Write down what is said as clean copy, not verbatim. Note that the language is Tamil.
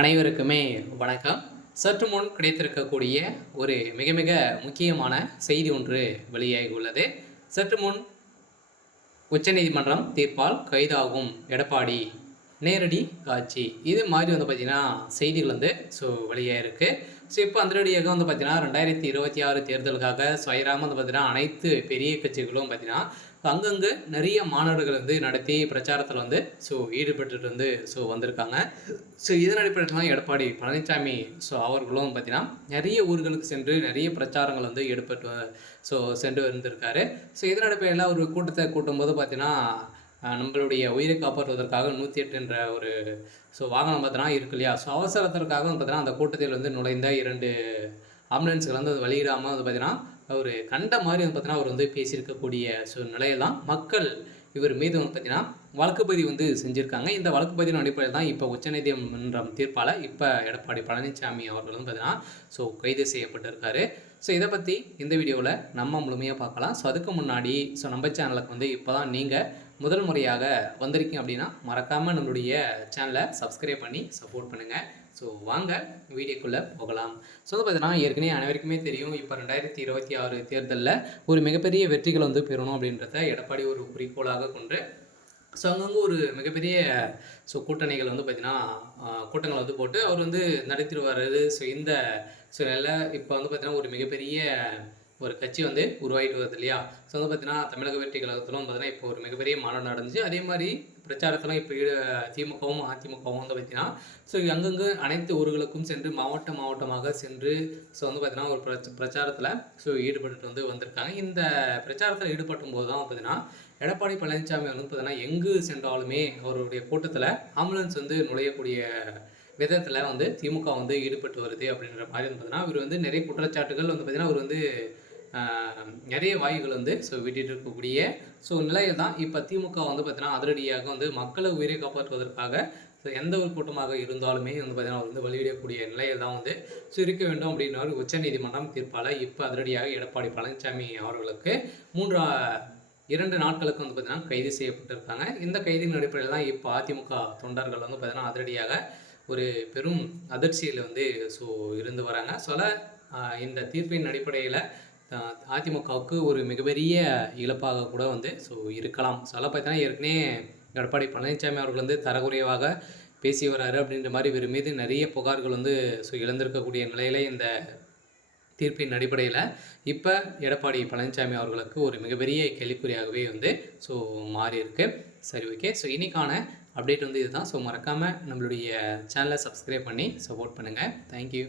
அனைவருக்குமே வணக்கம். சற்று முன் கிடைத்திருக்கக்கூடிய ஒரு மிக மிக முக்கியமான செய்தி ஒன்று வெளியாகி உள்ளது. சற்று முன் உச்சநீதிமன்றம் தீர்ப்பால் கைதாகும் எடப்பாடி நேரடி காட்சி இது மாதிரி பார்த்தீங்கன்னா செய்திகள் வெளியாயிருக்கு. இப்போ அதிரடியாக பார்த்தீங்கன்னா 2026 தேர்தலுக்காக ஸ்வயராம பார்த்தீங்கன்னா அனைத்து பெரிய கட்சிகளும் பார்த்தீங்கன்னா அங்கங்கே நிறைய மாநாடுகள் நடத்தி பிரச்சாரத்தில் ஈடுபட்டு வந்திருக்காங்க. இதன் அடிப்படையில் தான் எடப்பாடி பழனிசாமி அவர்களும் பார்த்தீங்கன்னா நிறைய ஊர்களுக்கு சென்று நிறைய பிரச்சாரங்கள் ஈடுபட்டு சென்று வந்திருக்காரு. இதன் அடிப்படையில் ஒரு கூட்டத்தை கூட்டும்போது பார்த்தீங்கன்னா நம்மளுடைய உயிரை காப்பாற்றுவதற்காக 108 என்ற ஒரு வாகனம் பார்த்தீங்கன்னா இருக்கு இல்லையா. அவசரத்திற்காக பார்த்தீங்கன்னா அந்த கூட்டத்தில் நுழைந்த 2 ஆம்புலன்ஸ்கள் வெளியிடாமல் பார்த்தீங்கன்னா ஒரு கண்ட மாதிரி பார்த்தீங்கன்னா அவர் பேசியிருக்கக்கூடிய நிலையில் தான் மக்கள் இவர் மீது பார்த்தீங்கன்னா வழக்குப்பதிவு செஞ்சுருக்காங்க. இந்த வழக்குப்பதிவின் அடிப்படையில் தான் இப்போ உச்சநீதிமன்றம் தீர்ப்பால் இப்போ எடப்பாடி பழனிசாமி அவர்கள் பார்த்தீங்கன்னா கைது செய்யப்பட்டிருக்காரு. இதை பற்றி இந்த வீடியோவில் நம்ம முழுமையாக பார்க்கலாம். அதுக்கு முன்னாடி நம்ம சேனலுக்கு இப்போ தான் நீங்கள் முதல் முறையாக வந்திருக்கீங்க அப்படின்னா மறக்காமல் நம்மளுடைய சேனலை சப்ஸ்கிரைப் பண்ணி சப்போர்ட் பண்ணுங்கள். வாங்க வீடியோக்குள்ளே போகலாம். பார்த்தீங்கன்னா ஏற்கனவே அனைவருக்குமே தெரியும், இப்போ 2026 தேர்தலில் ஒரு மிகப்பெரிய வெற்றிகள் பெறணும் அப்படின்றத எடப்பாடி ஒரு குறிக்கோளாக கொண்டு அங்கங்கே ஒரு மிகப்பெரிய கூட்டணிகள் பார்த்தீங்கன்னா கூட்டங்கள் போட்டு அவர் நடத்திடுவார். இந்த நிலையில் இப்போ பார்த்தீங்கன்னா ஒரு மிகப்பெரிய ஒரு கட்சி உருவாகிட்டு வருது இல்லையா. பார்த்தீங்கன்னா தமிழக வெற்றி கழகத்திலும் பார்த்தீங்கன்னா இப்போ ஒரு மிகப்பெரிய மாநாடு நடந்துச்சு. அதே மாதிரி பிரச்சாரத்திலும் இப்போ திமுகவும் அதிமுகவும் பார்த்தீங்கன்னா அங்கங்கே அனைத்து ஊர்களுக்கும் சென்று மாவட்டமாக சென்று பார்த்தீங்கன்னா ஒரு பிரச்சாரத்தில் ஈடுபட்டு வந்திருக்காங்க. இந்த பிரச்சாரத்தில் ஈடுபட்டும் போது தான் பார்த்தீங்கன்னா எடப்பாடி பழனிசாமி பார்த்தீங்கன்னா எங்கு சென்றாலுமே அவருடைய கூட்டத்தில் ஆம்புலன்ஸ் நுழையக்கூடிய விதத்தில் திமுக ஈடுபட்டு வருது அப்படின்ற மாதிரி பார்த்தீங்கன்னா இவர் நிறைய குற்றச்சாட்டுகள் பார்த்தீங்கன்னா அவர் நிறைய வாய்கள் விட்டுட்டு இருக்கக்கூடிய நிலையில் தான் இப்போ திமுக பார்த்தீங்கன்னா அதிரடியாக மக்களை உயிரை காப்பாற்றுவதற்காக எந்த ஒரு கூட்டமாக இருந்தாலுமே பார்த்தீங்கன்னா வெளியிடக்கூடிய நிலையில் தான் இருக்க வேண்டும் அப்படின்ற உச்சநீதிமன்றம் தீர்ப்பால் இப்போ அதிரடியாக எடப்பாடி பழனிசாமி அவர்களுக்கு 2 நாட்களுக்கு பார்த்தீங்கன்னா கைது செய்யப்பட்டிருக்காங்க. இந்த கைதின் அடிப்படையில் தான் இப்போ அதிமுக தொண்டர்கள் பார்த்தீங்கன்னா அதிரடியாக ஒரு பெரும் அதிர்ச்சியில் இருந்து வராங்க. இந்த தீர்ப்பின் அடிப்படையில் அதிமுகவுக்கு ஒரு மிகப்பெரிய இழப்பாக கூட இருக்கலாம். பார்த்தீங்கன்னா ஏற்கனவே எடப்பாடி பழனிசாமி அவர்கள் தரக்குறைவாக பேசி வராரு அப்படின்ற மாதிரி இவர் மீது நிறைய புகார்கள் இழந்திருக்கக்கூடிய நிலையில் இந்த தீர்ப்பின் அடிப்படையில் இப்போ எடப்பாடி பழனிசாமி அவர்களுக்கு ஒரு மிகப்பெரிய கேள்விக்குறியாகவே மாறி இருக்கு. சரி, ஓகே. இன்னைக்கான அப்டேட் இதுதான். மறக்காமல் நம்மளுடைய சேனலை சப்ஸ்கிரைப் பண்ணி சப்போர்ட் பண்ணுங்கள். தேங்க்யூ.